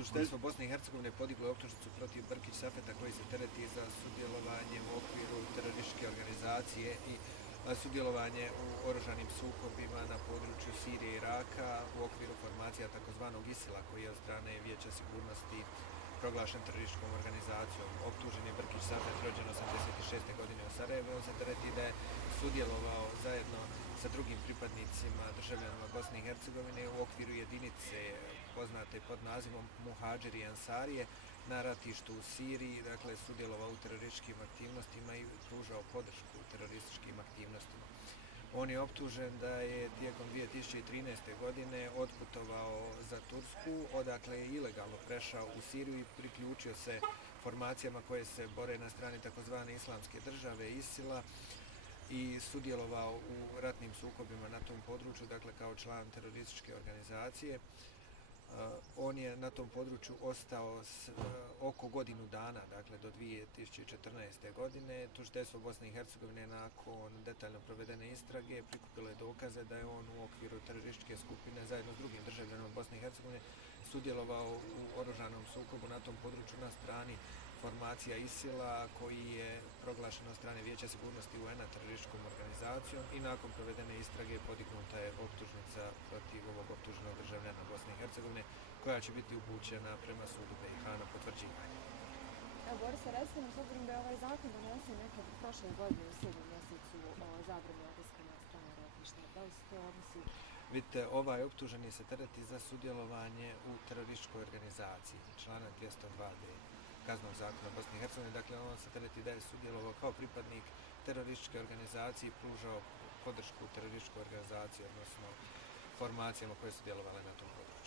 Tužiteljstvo Bosne i Hercegovine podiglo je optužnicu protiv Brkić Safeta koji se tereti za sudjelovanje u okviru terorističke organizacije i sudjelovanje u oružanim sukobima na području Sirije i Iraka u okviru formacija takozvanog ISIL-a koji je od strane Vijeća sigurnosti proglašen terorističkom organizacijom. Optužen je Brkić Safet, rođen 86. godine u Sarajevu. On se tereti da je sudjelovao zajedno sa drugim pripadnicima državljanima Bosne i Hercegovine u okviru jedinice poznate pod nazivom Muhadžiri Ansarije na ratištu u Siriji, dakle sudjelovao u terorističkim aktivnostima i pružao podršku terorističkim aktivnostima. On je optužen da je tijekom 2013. godine otputovao za Tursku, odakle je ilegalno prešao u Siriju i priključio se formacijama koje se bore na strani takozvane islamske države ISIL-a i sudjelovao u ratnim sukobima na tom području, dakle kao član terorističke organizacije. On je na tom području ostao oko godinu dana, dakle do 2014. godine. Tužiteljstvo Bosne i Hercegovine nakon detaljno provedene istrage prikupilo je dokaze da je on u okviru terorističke skupine zajedno s drugim državljanima Bosne i Hercegovine sudjelovao u oružanom sukobu na tom području na strani formacija ISIL-a koji je proglašen od strane Vijeća sigurnosti UN-a terorističkom organizacijom i nakon provedene istrage podignuta je optužnica protiv ovog optuženog državljana Bosne i Hercegovine koja će biti upućena prema sudu BiH na potvrđivanje. Evo, Boris, recimo, s obzirom da je ovaj zakon donesen nekad prošle godine u 7. mjesecu o zabrani odlaska na strane ratišta, da li se to odnosi? Vidite, ovaj optuženi se tereti za sudjelovanje u terorističkoj organizaciji, članak 202d Kaznenog zakona Bosne i Hercegovine. Dakle, on se tereti da je sudjelovao kao pripadnik terorističke organizacije i pružao podršku terorističkoj organizaciji, odnosno formacijama koje su djelovale na tom području.